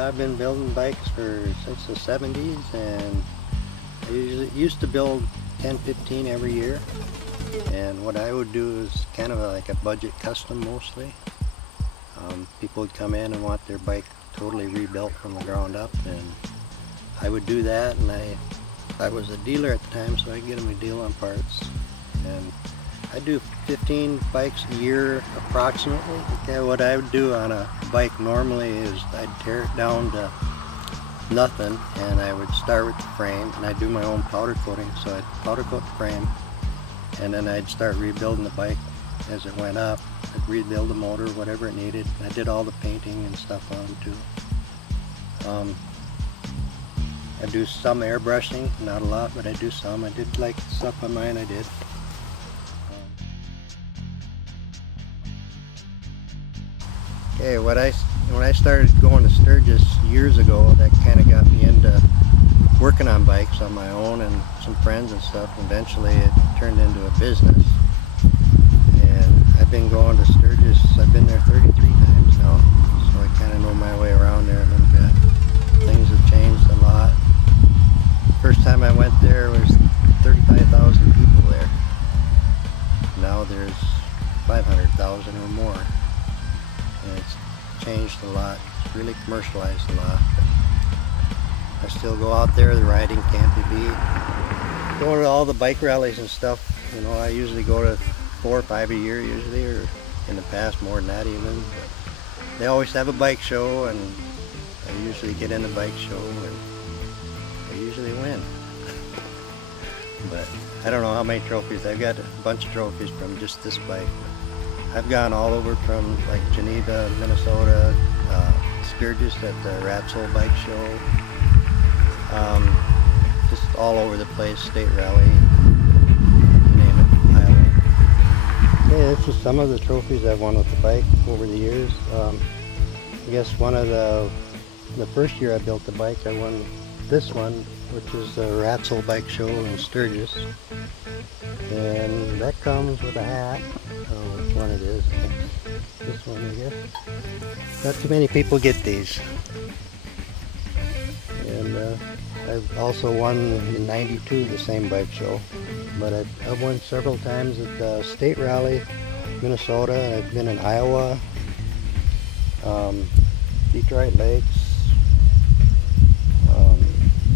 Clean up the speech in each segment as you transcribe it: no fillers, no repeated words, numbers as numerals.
I've been building bikes since the 70s, and I used to build 10-15 every year. And what I would do is kind of like a budget custom mostly. People would come in and want their bike totally rebuilt from the ground up, and I would do that. And I was a dealer at the time, so I'd get them a deal on parts. And I do 15 bikes a year approximately. Okay, what I would do on a bike normally is I'd tear it down to nothing, and I would start with the frame, and I'd do my own powder coating. So I'd powder coat the frame, and then I'd start rebuilding the bike as it went up. I'd rebuild the motor, whatever it needed. I did all the painting and stuff on them too. I do some airbrushing, not a lot, but I do some. I did like stuff on mine, I did. Okay, when I started going to Sturgis years ago, that kind of got me into working on bikes on my own and some friends and stuff. Eventually it turned into a business. And I've been going to Sturgis, I've been there 33 times now, so I kind of know my way around there a little bit. Things have changed a lot. First time I went there was 35,000 people there. Now there's 500,000 or more. And it's changed a lot. It's really commercialized a lot. But I still go out there, the riding can't be beat. Going to all the bike rallies and stuff, you know, I usually go to 4 or 5 a year usually, or in the past more than that even. But they always have a bike show, and I usually get in the bike show and I usually win. But I don't know how many trophies. I've got a bunch of trophies from just this bike. I've gone all over from like Geneva, Minnesota, Sturgis at the Rat's Hole Bike Show, just all over the place, state rally, you name it, Iowa. Yeah, this is some of the trophies I've won with the bike over the years. I guess one of the first year I built the bike, I won this one, which is the Rat's Hole Bike Show in Sturgis. And that comes with a hat. Oh, which one it is? This one, I guess. Not too many people get these. And I've also won in '92 the same bike show. But I've won several times at the State Rally, Minnesota. I've been in Iowa, Detroit Lakes,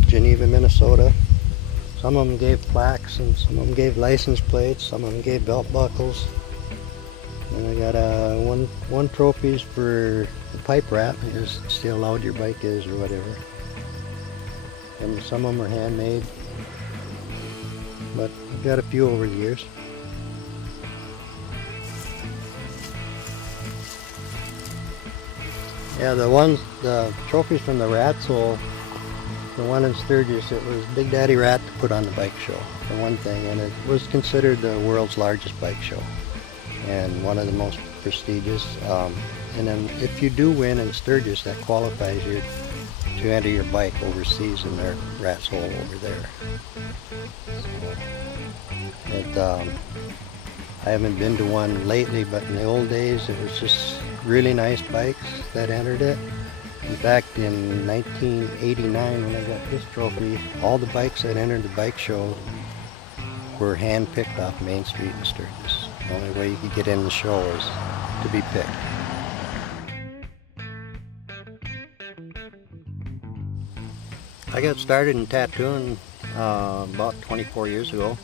Geneva, Minnesota. Some of them gave plaques, and some of them gave license plates, some of them gave belt buckles. And I got one trophies for the pipe wrap, is see how loud your bike is or whatever. And some of them are handmade, but I've got a few over the years. Yeah, the trophies from the Rat's Hole, the one in Sturgis, it was Big Daddy Rat to put on the bike show, for one thing, and it was considered the world's largest bike show and one of the most prestigious. And then if you do win in Sturgis, that qualifies you to enter your bike overseas in their Rat's Hole over there. So, I haven't been to one lately, but in the old days it was just really nice bikes that entered it. In fact, in 1989, when I got this trophy, all the bikes that entered the bike show were hand-picked off Main Street in Sturgis. The only way you could get in the show is to be picked. I got started in tattooing about 24 years ago,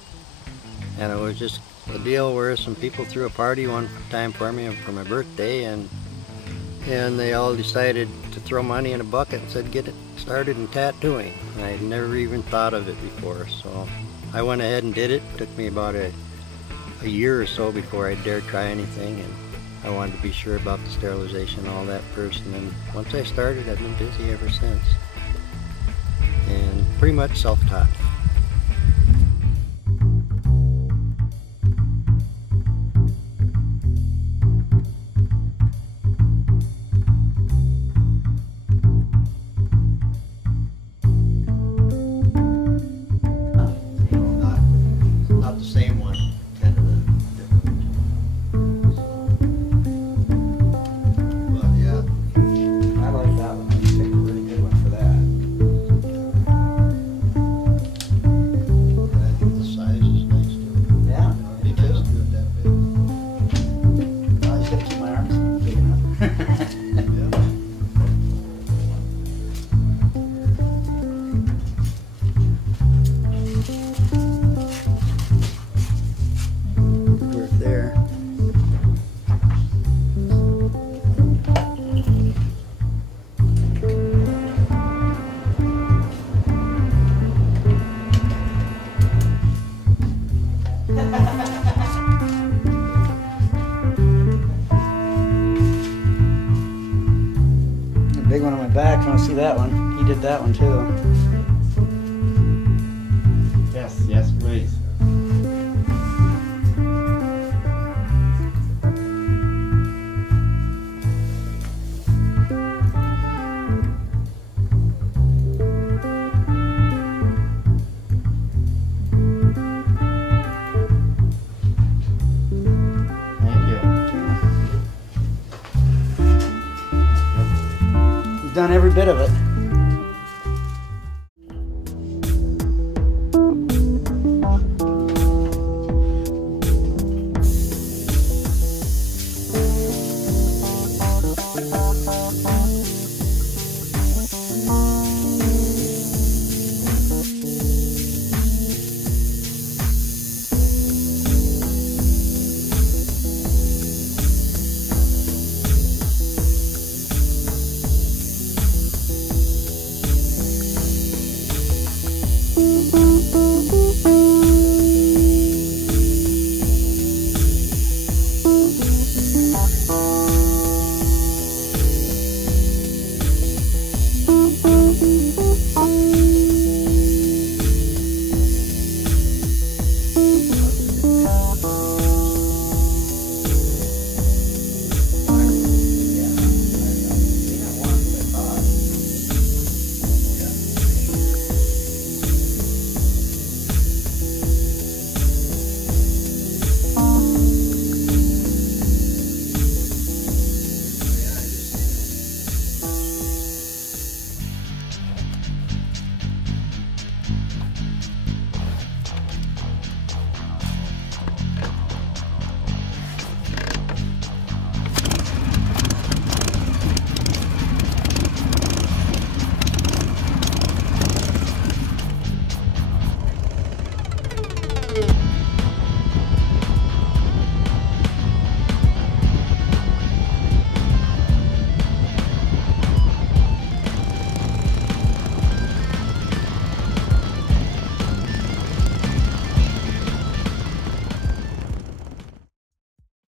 and it was just a deal where some people threw a party one time for me for my birthday, and they all decided to throw money in a bucket and said, get it started in tattooing. And I'd never even thought of it before, so I went ahead and did it. It took me about a year or so before I dared try anything, and I wanted to be sure about the sterilization and all that first, and then once I started, I've been busy ever since. And pretty much self-taught. I like that one. big one on my back. If you want to see that one, he did that one too. Yes, yes, please. He's done every bit of it.